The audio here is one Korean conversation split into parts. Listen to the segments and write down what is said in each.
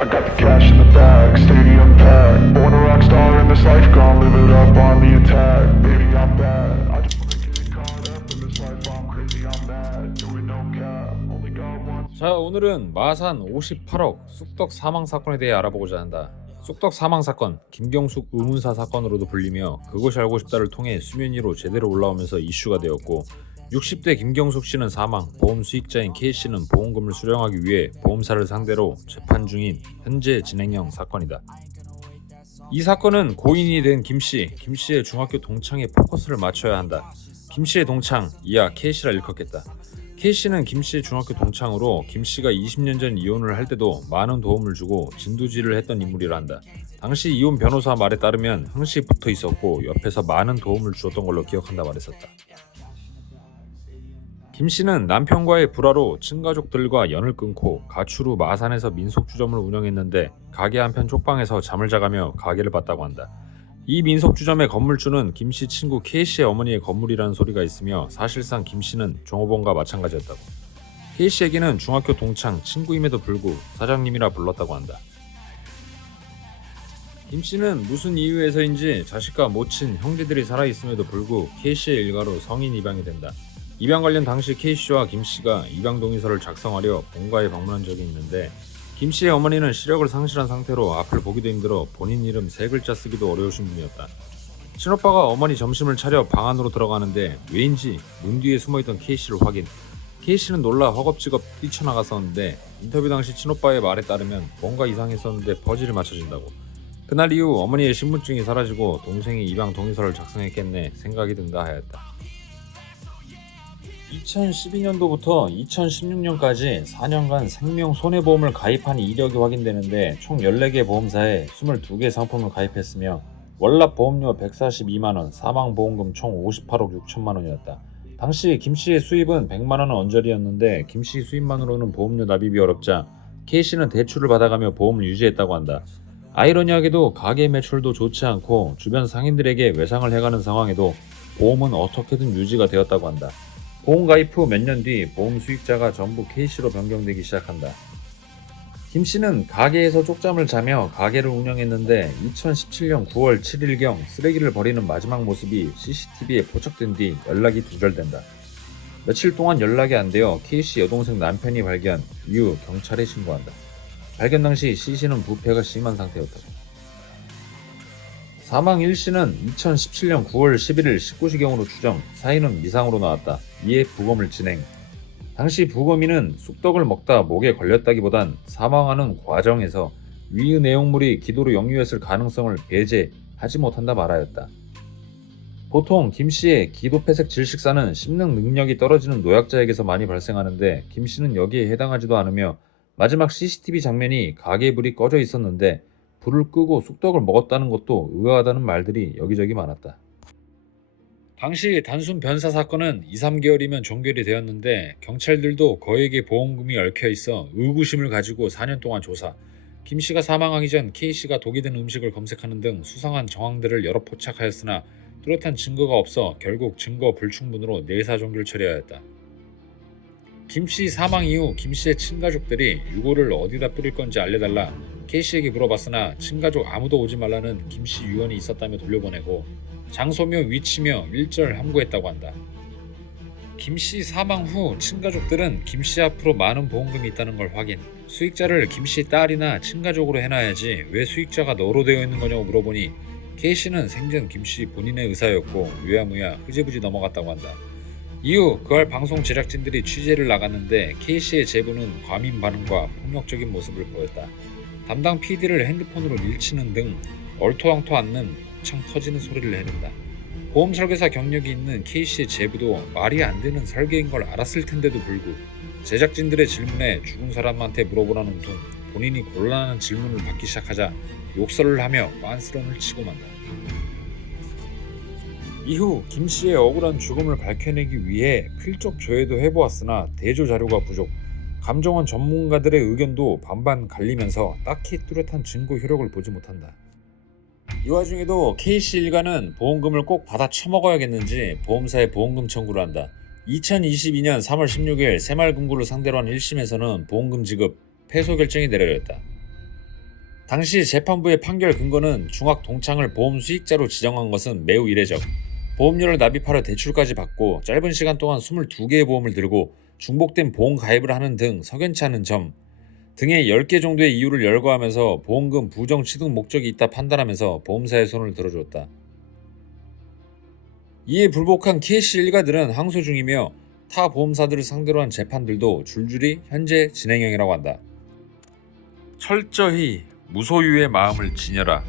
I got the cash in the bag, stadium packed. Born a rock star in this life, gon' live it up on the attack. Baby, I'm bad. I just wanna get caught up in this life. I'm crazy, I'm mad. Doing no cap. Only God wants. 자, 오늘은 마산 58억 쑥떡 사망 사건에 대해 알아보고자 한다. 쑥떡 사망 사건, 김경숙 의문사 사건으로도 불리며 그것이 알고 싶다를 통해 수면 위로 제대로 올라오면서 이슈가 되었고, 60대 김경숙 씨는 사망, 보험 수익자인 K 씨는 보험금을 수령하기 위해 보험사를 상대로 재판 중인 현재 진행형 사건이다. 이 사건은 고인이 된 김 씨의 중학교 동창에 포커스를 맞춰야 한다. 김 씨의 동창, 이하 K 씨라 일컫겠다. K 씨는 김 씨의 중학교 동창으로 김 씨가 20년 전 이혼을 할 때도 많은 도움을 주고 진두지를 했던 인물이라 한다. 당시 이혼 변호사 말에 따르면 항시 붙어 있었고 옆에서 많은 도움을 주었던 걸로 기억한다 말했었다. 김 씨는 남편과의 불화로 친가족들과 연을 끊고 가출 후 마산에서 민속주점을 운영했는데 가게 한편 쪽방에서 잠을 자가며 가게를 봤다고 한다. 이 민속주점의 건물주는 김 씨 친구 K 씨의 어머니의 건물이라는 소리가 있으며 사실상 김 씨는 종업원과 마찬가지였다고. K 씨에게는 중학교 동창, 친구임에도 불구 사장님이라 불렀다고 한다. 김 씨는 무슨 이유에서인지 자식과 모친, 형제들이 살아있음에도 불구 K 씨의 일가로 성인 입양이 된다. 입양 관련 당시 K 씨와 김 씨가 입양 동의서를 작성하려 본가에 방문한 적이 있는데 김 씨의 어머니는 시력을 상실한 상태로 앞을 보기도 힘들어 본인 이름 3글자 쓰기도 어려우신 분이었다. 친오빠가 어머니 점심을 차려 방 안으로 들어가는데 왜인지 문 뒤에 숨어있던 K 씨를 확인. K 씨는 놀라 허겁지겁 뛰쳐나갔었는데 인터뷰 당시 친오빠의 말에 따르면 뭔가 이상했었는데 퍼즐이 맞춰진다고. 그날 이후 어머니의 신분증이 사라지고 동생이 입양 동의서를 작성했겠네 생각이 든다 하였다. 2012년도부터 2016년까지 4년간 생명 손해보험을 가입한 이력이 확인되는데 총 14개 보험사에 22개 상품을 가입했으며 월납 보험료 142만원, 사망보험금 총 58억 6천만원이었다. 당시 김씨의 수입은 100만원은 언저리였는데 김씨 수입만으로는 보험료 납입이 어렵자 K씨는 대출을 받아가며 보험을 유지했다고 한다. 아이러니하게도 가게 매출도 좋지 않고 주변 상인들에게 외상을 해가는 상황에도 보험은 어떻게든 유지가 되었다고 한다. 보험 가입 후 몇 년 뒤 보험 수익자가 전부 K씨로 변경되기 시작한다. 김씨는 가게에서 쪽잠을 자며 가게를 운영했는데 2017년 9월 7일경 쓰레기를 버리는 마지막 모습이 CCTV에 포착된 뒤 연락이 두절된다. 며칠 동안 연락이 안 되어 K씨 여동생 남편이 발견, 이후 경찰에 신고한다. 발견 당시 C씨는 부패가 심한 상태였다. 사망 1씨는 2017년 9월 11일 19시경으로 추정, 사인은 미상으로 나왔다. 이에 부검을 진행. 당시 부검인은 쑥떡을 먹다 목에 걸렸다기보단 사망하는 과정에서 위의 내용물이 기도로 역류했을 가능성을 배제하지 못한다 말하였다. 보통 김씨의 기도폐색 질식사는 씹는 능력이 떨어지는 노약자에게서 많이 발생하는데 김씨는 여기에 해당하지도 않으며 마지막 CCTV 장면이 가게 불이 꺼져 있었는데 불을 끄고 쑥떡을 먹었다는 것도 의아하다는 말들이 여기저기 많았다. 당시 단순 변사 사건은 2-3개월이면 종결이 되었는데 경찰들도 거액의 보험금이 얽혀있어 의구심을 가지고 4년 동안 조사, 김씨가 사망하기 전 K씨가 독이 든 음식을 검색하는 등 수상한 정황들을 여러 포착하였으나 뚜렷한 증거가 없어 결국 증거 불충분으로 내사 종결 처리하였다. 김씨 사망 이후 김씨의 친가족들이 유골을 어디다 뿌릴 건지 알려달라 K씨에게 물어봤으나 친가족 아무도 오지 말라는 김씨 유언이 있었다며 돌려보내고 장소며 위치며 일절 함구했다고 한다. 김씨 사망 후 친가족들은 김씨 앞으로 많은 보험금이 있다는 걸 확인. 수익자를 김씨 딸이나 친가족으로 해놔야지 왜 수익자가 너로 되어 있는 거냐고 물어보니 K씨는 생전 김씨 본인의 의사였고 유야무야 흐지부지 넘어갔다고 한다. 이후 그할 방송 제작진들이 취재를 나갔는데 K씨의 제보는 과민 반응과 폭력적인 모습을 보였다. 담당 PD를 핸드폰으로 밀치는 등 얼토당토 않는 창 터지는 소리를 해낸다. 보험 설계사 경력이 있는 K씨의 제보도 말이 안 되는 설계인 걸 알았을 텐데도 불구 제작진들의 질문에 죽은 사람한테 물어보라는 둥 본인이 곤란한 질문을 받기 시작하자 욕설을 하며 빤스런을 치고 만다. 이후 김씨의 억울한 죽음을 밝혀내기 위해 필적 조회도 해보았으나 대조 자료가 부족, 감정원 전문가들의 의견도 반반 갈리면서 딱히 뚜렷한 증거 효력을 보지 못한다. 이 와중에도 K씨 일가는 보험금을 꼭 받아 처먹어야겠는지 보험사에 보험금 청구를 한다. 2022년 3월 16일 새마을금고를 상대로 한 1심에서는 보험금 지급 패소 결정이 내려졌다. 당시 재판부의 판결 근거는 중학 동창을 보험 수익자로 지정한 것은 매우 이례적. 보험료를 납입하려 대출까지 받고 짧은 시간 동안 22개의 보험을 들고 중복된 보험 가입을 하는 등 석연치 않은 점 등의 10개 정도의 이유를 열거하면서 보험금 부정 취득 목적이 있다 판단하면서 보험사의 손을 들어줬다. 이에 불복한 KC 일가들은 항소 중이며 타 보험사들을 상대로 한 재판들도 줄줄이 현재 진행형이라고 한다. 철저히 무소유의 마음을 지녀라.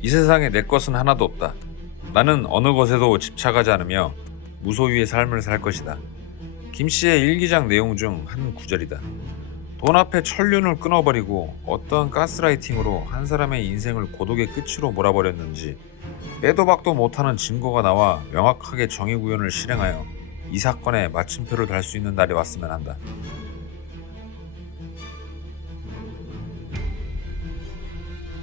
이 세상에 내 것은 하나도 없다. 나는 어느 것에도 집착하지 않으며 무소유의 삶을 살 것이다. 김씨의 일기장 내용 중 한 구절이다. 돈 앞에 천륜을 끊어버리고 어떠한 가스라이팅으로 한 사람의 인생을 고독의 끝으로 몰아버렸는지 빼도 박도 못하는 증거가 나와 명확하게 정의구현을 실행하여 이 사건에 마침표를 달 수 있는 날이 왔으면 한다.